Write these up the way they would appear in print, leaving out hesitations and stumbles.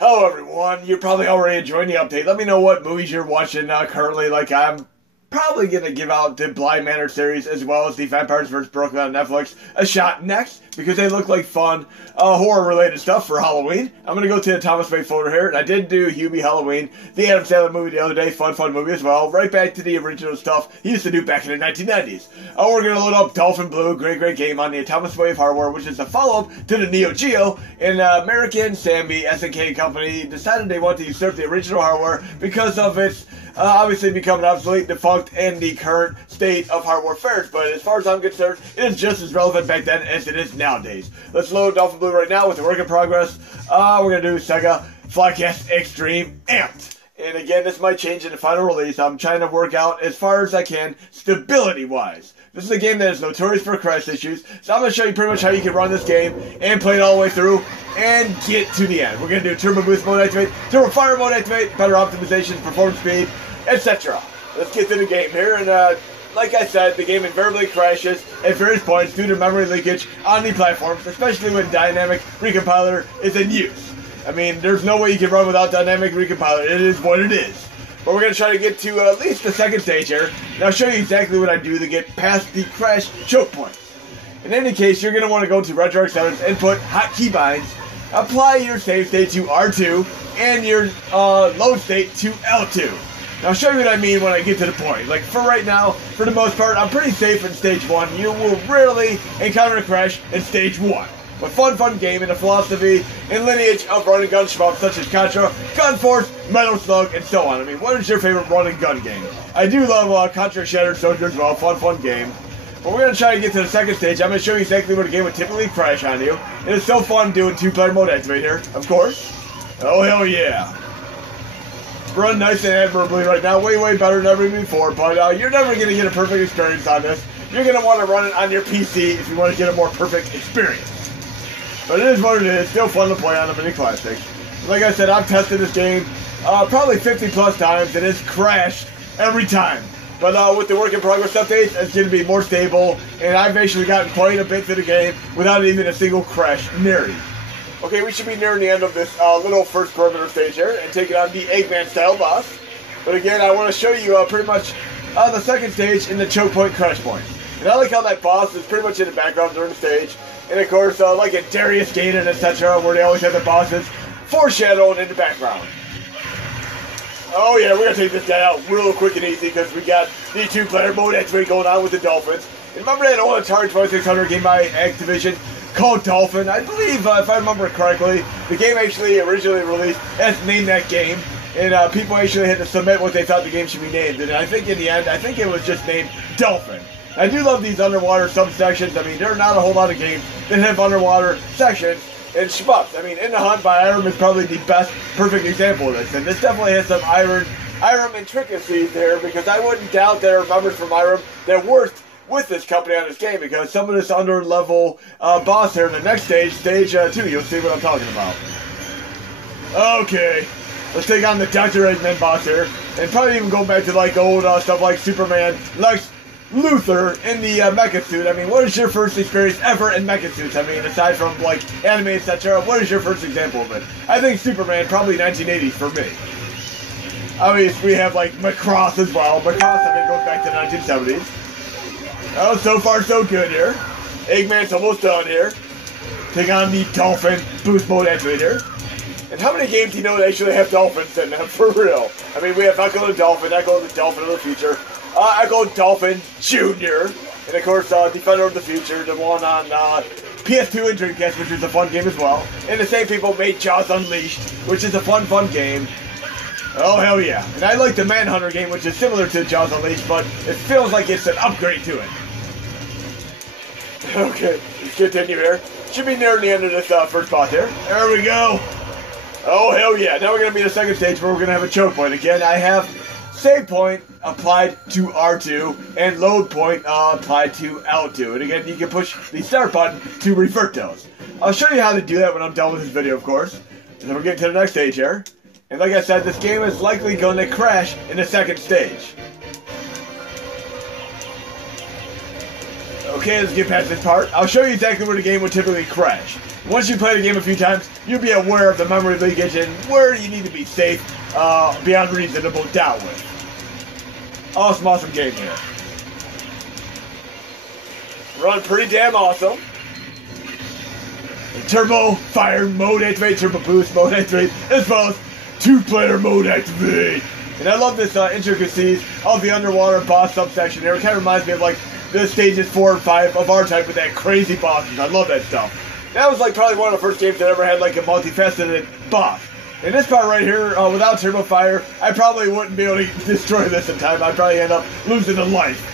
Hello everyone, you're probably already enjoying the update. Let me know what movies you're watching currently. Like, I'm probably going to give out the Blind Manor series as well as the Vampires vs. Brooklyn on Netflix a shot next because they look like fun horror-related stuff for Halloween. I'm going to go to the Atomiswave folder here, and I did do Hubie Halloween, the Adam Sandler movie the other day, fun movie as well. Right back to the original stuff he used to do back in the 1990s. We're going to load up Dolphin Blue, great game on the Atomiswave hardware, which is a follow-up to the Neo Geo, and American Sammy SNK company decided they want to usurp the original hardware because of its obviously becoming obsolete, defunct, and the current state of hardware affairs. But as far as I'm concerned, it is just as relevant back then as it is nowadays. Let's load Dolphin Blue right now with the work in progress. We're going to do Sega Flycast Xtreme Amped. And again, this might change in the final release. I'm trying to work out as far as I can, stability-wise. This is a game that is notorious for crash issues, so I'm going to show you pretty much how you can run this game and play it all the way through and get to the end. We're going to do Turbo Boost mode activate, Turbo Fire mode activate, better optimizations, performance speed, etc. Let's get to the game here, and like I said, the game invariably crashes at various points due to memory leakage on the platforms, especially when dynamic recompiler is in use. I mean, there's no way you can run without dynamic recompiler. It is what it is. But we're going to try to get to at least the second stage here, and I'll show you exactly what I do to get past the crash choke points. In any case, you're going to want to go to RetroArch Settings, Input, Hotkey Binds, apply your save state to R2, and your load state to L2. Now, I'll show you what I mean when I get to the point. Like, for right now, for the most part, I'm pretty safe in Stage 1. You will rarely encounter a crash in Stage 1. But fun game and a philosophy and lineage of run and gun shmups such as Contra, Gun Force, Metal Slug, and so on. I mean, what is your favorite run and gun game? I do love Contra Shattered Soldier as well, fun game. But we're going to try to get to the second stage. I'm going to show you exactly where the game would typically crash on you. And it's so fun doing two-player mode activate here, of course. Oh, hell yeah. Run nice and admirably right now, way better than ever before, but you're never going to get a perfect experience on this. You're going to want to run it on your PC if you want to get a more perfect experience. But it is what it is, still fun to play on a mini classic. Like I said, I've tested this game probably 50 plus times, and it's crashed every time. But with the work in progress updates, it's going to be more stable, and I've actually gotten quite a bit through the game without even a single crash near it. Okay, we should be nearing the end of this little first perimeter stage here and taking on the Eggman style boss. But again, I want to show you pretty much the second stage in the choke point crash point. And I like how that boss is pretty much in the background during the stage. And of course, like in Darius Gate and etc., where they always have the bosses foreshadowed in the background. Oh yeah, we're going to take this guy out real quick and easy because we got the two-player mode activate going on with the Dolphins. And remember that old Atari 2600 game by Activision called Dolphin? I believe, if I remember correctly, the game actually originally released as Name That Game. And people actually had to submit what they thought the game should be named. And I think in the end, I think it was just named Dolphin. I do love these underwater subsections. I mean, there are not a whole lot of games that have underwater sections and shmups. I mean, In the Hunt by Irem is probably the best perfect example of this. And this definitely has some Irem intricacies there, because I wouldn't doubt there are members from Irem that worked with this company on this game, because some of this under-level boss here in the next stage, stage 2, you'll see what I'm talking about. Okay, let's take on the Dr. Eggman boss here, and probably even go back to like old stuff like Superman, Lex Luthor in the mecha suit. I mean, what is your first experience ever in mecha suits? I mean, aside from like anime, etc., what is your first example of it? I think Superman, probably 1980s for me. Obviously, we have like Macross as well. Macross, I think, goes back to the 1970s. Oh, so far so good here. Eggman's almost done here. Take on the Dolphin boost mode activator. And how many games do you know that actually have dolphins in them, for real? I mean, we have Echo the Dolphin, Echo the Dolphin of the Future, Echo Dolphin Jr., and of course, Defender of the Future, the one on PS2 and Dreamcast, which is a fun game as well. And the same people made Jaws Unleashed, which is a fun game. Oh, hell yeah. And I like the Manhunter game, which is similar to Jaws Unleashed, but it feels like it's an upgrade to it. Okay, let's continue here. Should be nearing the end of this first boss here. There we go. Oh, hell yeah. Now we're going to be in the second stage where we're going to have a choke point. Again, I have save point applied to R2 and load point applied to L2. And again, you can push the start button to revert those. I'll show you how to do that when I'm done with this video, of course. And then we're getting to the next stage here. And like I said, this game is likely going to crash in the second stage. Okay. Okay, let's get past this part. I'll show you exactly where the game would typically crash. Once you play the game a few times, you'll be aware of the memory leakage and where you need to be safe beyond reasonable doubt with. Awesome game here. Run pretty damn awesome. Turbo fire mode activate, turbo boost mode activate, as well as 2-player mode activate. And I love this intricacies of the underwater boss subsection here. It kind of reminds me of like the stages 4 and 5 of our type with that crazy bosses. I love that stuff. That was like probably one of the first games that ever had like a multifaceted boss. And this part right here, without turbo fire, I probably wouldn't be able to destroy this in time. I'd probably end up losing a life.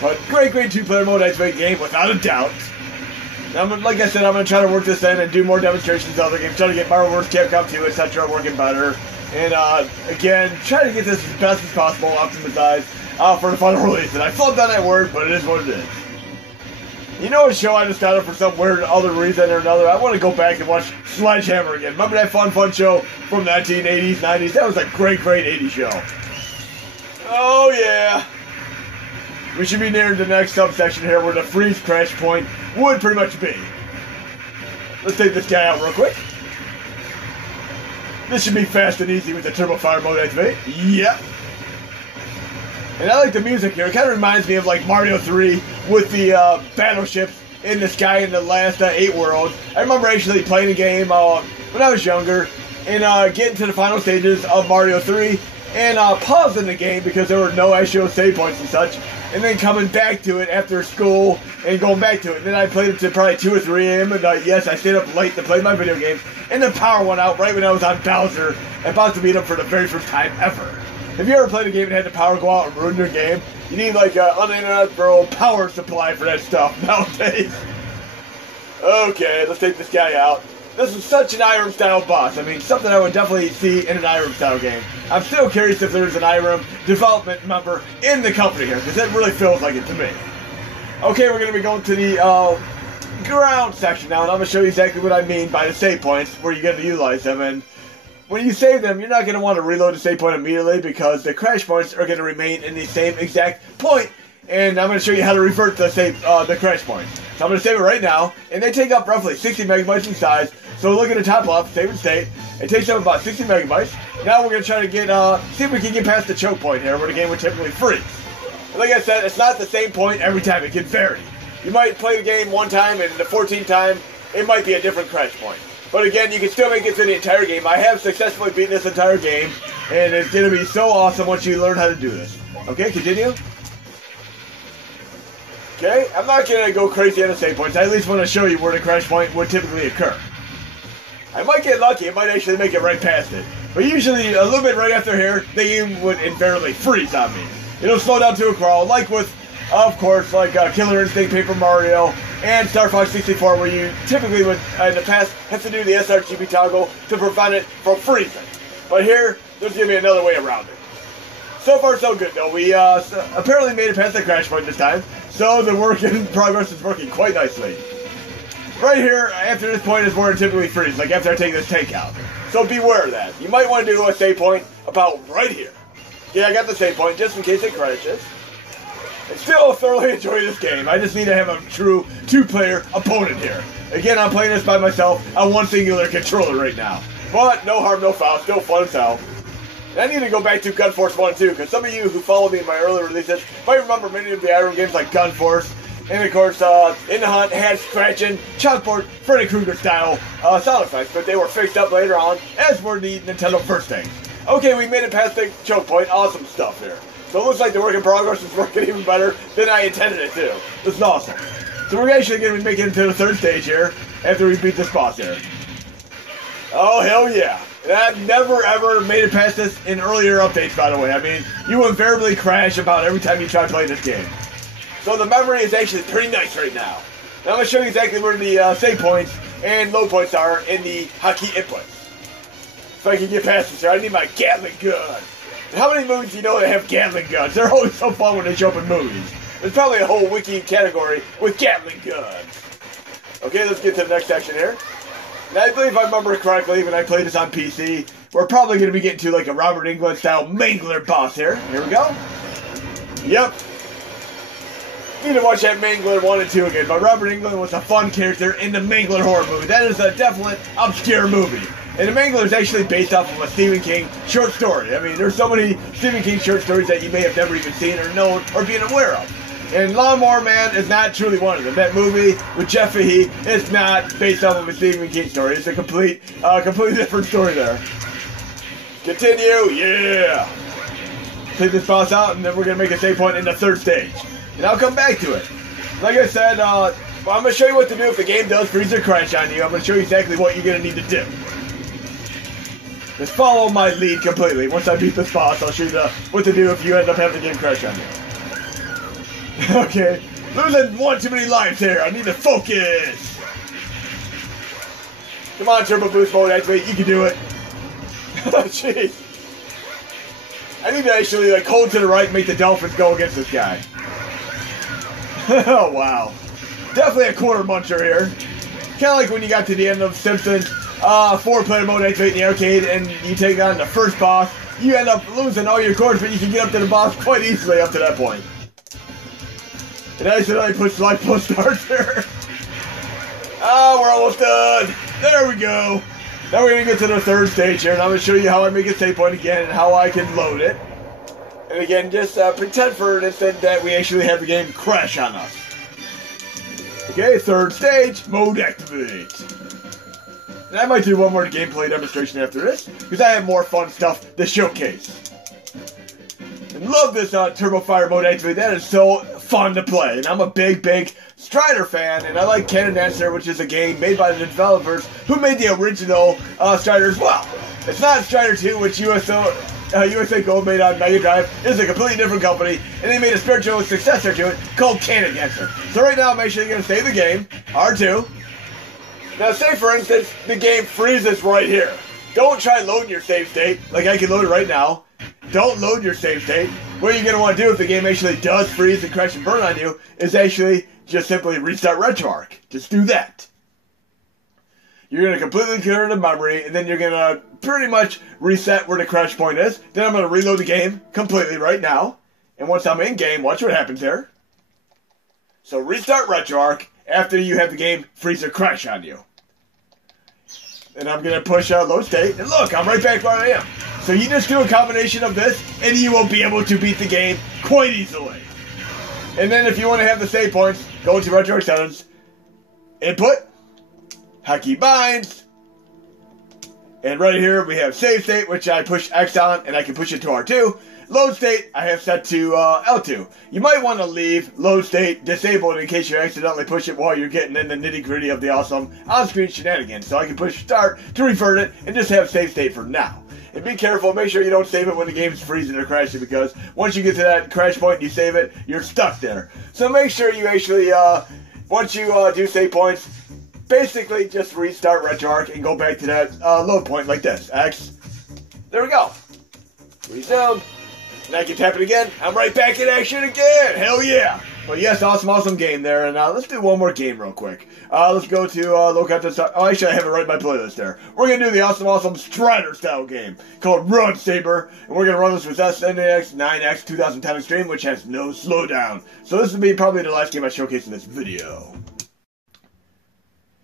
But great 2-player mode activate game without a doubt. Now, like I said, I'm going to try to work this in and do more demonstrations of other games. Try to get Marvel vs. Capcom 2, etc. working better. And again, try to get this as best as possible, optimized for the final release. And I flubbed on that word, but it is what it is. You know a show I just got it for some weird other reason or another? I want to go back and watch Sledgehammer again. Remember that fun show from the 1980s, 90s? That was a great 80s show. Oh, yeah. We should be near the next subsection here where the freeze crash point would pretty much be. Let's take this guy out real quick. This should be fast and easy with the turbo fire mode activate. Yep. And I like the music here. It kind of reminds me of like Mario 3 with the battleships in the sky in the last 8 worlds. I remember actually playing the game when I was younger and getting to the final stages of Mario 3 and pausing the game because there were no actual save points and such, and then coming back to it after school and going back to it. And then I played it to probably 2 or 3 a.m. and yes, I stayed up late to play my video games, and the power went out right when I was on Bowser, about to beat him for the very first time ever. If you ever played a game and had the power go out and ruin your game, you need like an uninterruptible power supply for that stuff nowadays. Okay, let's take this guy out. This is such an Irem style boss. I mean, something I would definitely see in an Irem style game. I'm still curious if there's an Irem development member in the company here, because it really feels like it to me. Okay, we're going to be going to the ground section now, and I'm going to show you exactly what I mean by the save points, where you're going to utilize them. And when you save them, you're not going to want to reload the save point immediately, because the crash points are going to remain in the same exact point. And I'm going to show you how to revert the crash points. So I'm going to save it right now, and they take up roughly 60 megabytes in size. So look at the top left, save and state. It takes up about 60 megabytes. Now we're going to try to get, see if we can get past the choke point here, where the game would typically freeze. And like I said, it's not the same point every time. It can vary. You might play the game one time, and the 14th time, it might be a different crash point. But again, you can still make it through the entire game. I have successfully beaten this entire game, and it's going to be so awesome once you learn how to do this. Okay, continue. Okay, I'm not going to go crazy on the save points. I at least want to show you where the crash point would typically occur. I might get lucky. It might actually make it right past it. But usually, a little bit right after here, the game would invariably freeze on me. It'll slow down to a crawl, like with, of course, like Killer Instinct, Paper Mario, and Star Fox 64, where you typically would, in the past, have to do the sRGB toggle to prevent it from freezing. But here, there's going to be another way around it. So far, so good, though. We apparently made it past the crash point this time, so the work in progress is working quite nicely. Right here, after this point is where it typically freezes, like after I take this tank out. So beware of that. You might want to do a save point about right here. Yeah, I got the save point just in case it crashes. And still thoroughly enjoy this game. I just need to have a true 2-player opponent here. Again, I'm playing this by myself on one singular controller right now. But no harm, no foul. Still fun as hell. And I need to go back to Gun Force 1 and 2, because some of you who followed me in my earlier releases might remember many of the Irem games like Gun Force. And of course, In the Hunt had scratching, chalkboard, Freddy Krueger style sound effects, but they were fixed up later on, as were the Nintendo first things. Okay, we made it past the choke point. Awesome stuff here. So it looks like the work in progress is working even better than I intended it to. This is awesome. So we're actually going to be making it to the 3rd stage here, after we beat this boss here. Oh, hell yeah. And I've never ever made it past this in earlier updates, by the way. I mean, you invariably crash about every time you try playing this game. So the memory is actually pretty nice right now. Now I'm going to show you exactly where the save points and load points are in the hotkey inputs. If I can get past this here, I need my Gatling gun. And how many movies do you know that have Gatling guns? They're always so fun when they show up in movies. There's probably a whole wiki category with Gatling guns. Okay, let's get to the next section here. Now, I believe if I remember correctly, when I played this on PC, we're probably going to be getting to like a Robert Englund style Mangler boss here. Here we go. Yep. need to watch that Mangler 1 and 2 again, but Robert Englund was a fun character in the Mangler horror movie. That is a definite obscure movie. And the Mangler is actually based off of a Stephen King short story. I mean, there's so many Stephen King short stories that you may have never even seen or known or been aware of. And Lawnmower Man is not truly one of them. That movie with Jeff Fahey is not based off of a Stephen King story. It's a completely different story there. Continue, yeah! Take this boss out, and then we're going to make a save point in the third stage. And I'll come back to it. Like I said, well, I'm going to show you what to do if the game does freeze or crash on you. I'm going to show you exactly what you're going to need to do. Just follow my lead completely. Once I beat this boss, I'll show you what to do if you end up having the game crash on you. Okay, losing one too many lives here. I need to focus. Come on, Turbo Boost mode activate. You can do it. Jeez. I need to actually hold to the right and make the Dolphins go against this guy. Oh, wow. Definitely a quarter muncher here. Kind of like when you got to the end of Simpsons 4-player mode activate in the arcade and you take on the first boss. You end up losing all your quarters, but you can get up to the boss quite easily up to that point. And I accidentally pushed life plus stars there. Oh, we're almost done. There we go. Now we're going to get to the third stage here, and I'm going to show you how I make a save point again and how I can load it. And again, just pretend for an instant that we actually have the game crash on us. Okay, third stage, mode activate. And I might do one more gameplay demonstration after this, because I have more fun stuff to showcase. And love this Turbo Fire mode activate. That is so fun to play. And I'm a big Strider fan, and I like Cannon Dancer, which is a game made by the developers who made the original Strider as well. It's not Strider 2, which USA Gold made on Mega Drive. It's a completely different company, and they made a spiritual successor to it called Cannon Dancer. So right now, I'm actually going to save the game, R2. Now, say for instance, the game freezes right here. Don't try loading your save state, like I can load it right now. Don't load your save state. What you're going to want to do if the game actually does freeze and crash and burn on you is actually just simply restart RetroArch. Just do that. You're going to completely clear the memory, and then you're going to pretty much reset where the crash point is. Then I'm going to reload the game completely right now. And once I'm in game, watch what happens there. So restart RetroArch after you have the game freeze or crash on you. And I'm going to push load state, and look, I'm right back where I am. So you just do a combination of this, and you will be able to beat the game quite easily. And then if you want to have the save points, go into RetroArch settings, input, hotkey binds, and right here we have save state, which I push X on, and I can push it to R2. Load state, I have set to L2. You might want to leave load state disabled in case you accidentally push it while you're getting in the nitty-gritty of the awesome on-screen shenanigans. So I can push start to revert it and just have save state for now. And be careful, make sure you don't save it when the game's freezing or crashing, because once you get to that crash point and you save it, you're stuck there. So make sure you actually, once you do save points, basically just restart RetroArch and go back to that load point like this. X. There we go. Resume. And I can tap it again. I'm right back in action again. Hell yeah. Well, yes, awesome game there. And let's do one more game real quick. Let's go to low content. Oh, actually, I have it right in my playlist there. We're going to do the awesome Strider style game called Roadsaber. And we're going to run this with SNES 9X 2010 Xtreme, which has no slowdown. So this will be probably the last game I showcase in this video.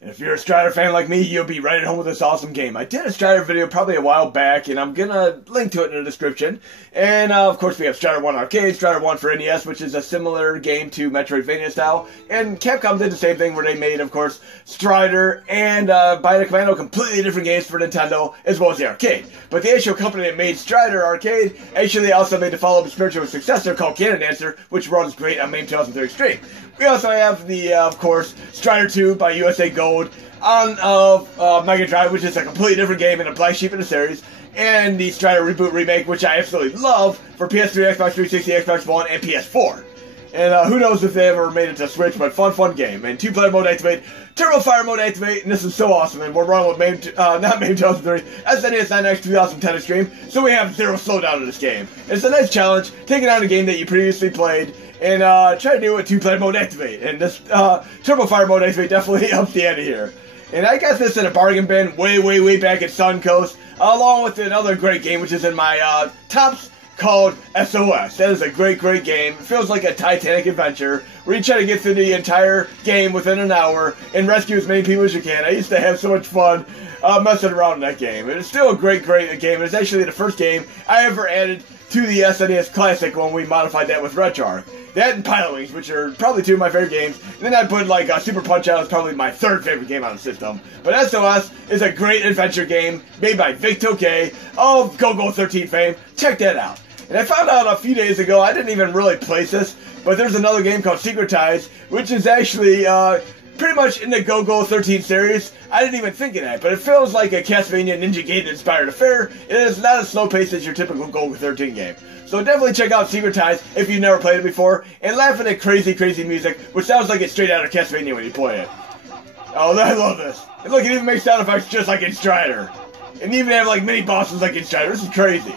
And if you're a Strider fan like me, you'll be right at home with this awesome game. I did a Strider video probably a while back, and I'm going to link to it in the description. And, of course, we have Strider 1 Arcade, Strider 1 for NES, which is a similar game to Metroidvania style. And Capcom did the same thing where they made, of course, Strider and Bionic Commando, completely different games for Nintendo, as well as the arcade. But the actual company that made Strider Arcade actually also made the follow-up spiritual successor called Cannon Dancer, which runs great on MAME 2003 Xtreme. We also have the, of course, Strider 2 by USA Gold on Mega Drive, which is a completely different game and a black sheep in the series, and the Strider Reboot Remake, which I absolutely love, for PS3, Xbox 360, Xbox One, and PS4. And who knows if they ever made it to Switch, but fun game. And 2-player mode activate, Turbo Fire mode activate, and this is so awesome. And we're running with not MAME 2003, SNES 9X 2010 Xtreme, so we have zero slowdown in this game. It's a nice challenge, taking on a game that you previously played, and try to do a 2-player mode activate. And this Turbo Fire mode activate definitely ups the ante here. And I got this in a bargain bin way back at Suncoast, along with another great game, which is in my top called SOS. That is a great, great game. It feels like a Titanic adventure where you try to get through the entire game within an hour and rescue as many people as you can. I used to have so much fun messing around in that game. It's still a great, great game. It's actually the first game I ever added to the SNES Classic when we modified that with RetroArch. That and Pilot Wings, which are probably two of my favorite games. And then I put like Super Punch-Out as probably my third favorite game on the system. But SOS is a great adventure game made by Vic Tokay of Go-Go 13 fame. Check that out. And I found out a few days ago, I didn't even really place this, but there's another game called Secret Ties, which is actually pretty much in the Go-Go 13 series. I didn't even think of that, but it feels like a Castlevania Ninja Gaiden-inspired affair. It is not as slow paced as your typical Go-Go 13 game. So definitely check out Secret Ties if you've never played it before, and laugh at the crazy, crazy music, which sounds like it's straight out of Castlevania when you play it. Oh, I love this. And look, it even makes sound effects just like in Strider. And you even have like mini bosses like in Strider. This is crazy.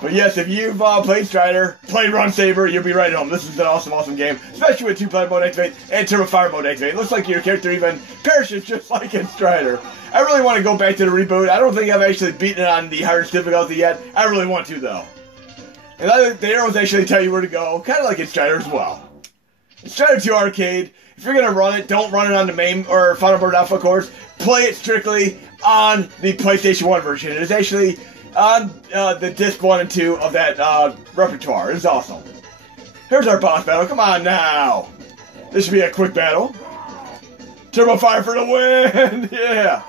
But yes, if you've played Strider, play Roadsaber, you'll be right home. This is an awesome, awesome game, especially with 2-player mode activate and Turbo Fire mode activate. It looks like your character even parachutes just like in Strider. I really want to go back to the reboot. I don't think I've actually beaten it on the hardest difficulty yet. I really want to, though. And the arrows actually tell you where to go, kind of like in Strider as well. In Strider 2 Arcade, if you're going to run it, don't run it on the main or Final Bird Alpha course. Play it strictly on the PlayStation 1 version. It is actually on the disc 1 and 2 of that repertoire. It's awesome. Here's our boss battle. Come on now. This should be a quick battle. Turbo Fire for the win! Yeah.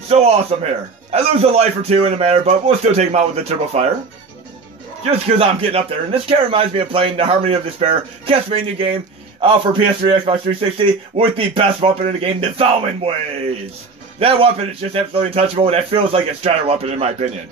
So awesome here. I lose a life or two in a matter, but we'll still take him out with the Turbo Fire. Just because I'm getting up there. And this kind of reminds me of playing the Harmony of Despair Castlevania game for PS3, Xbox 360 with the best weapon in the game, the Thaumann Ways. That weapon is just absolutely untouchable, and that feels like a Strider weapon in my opinion.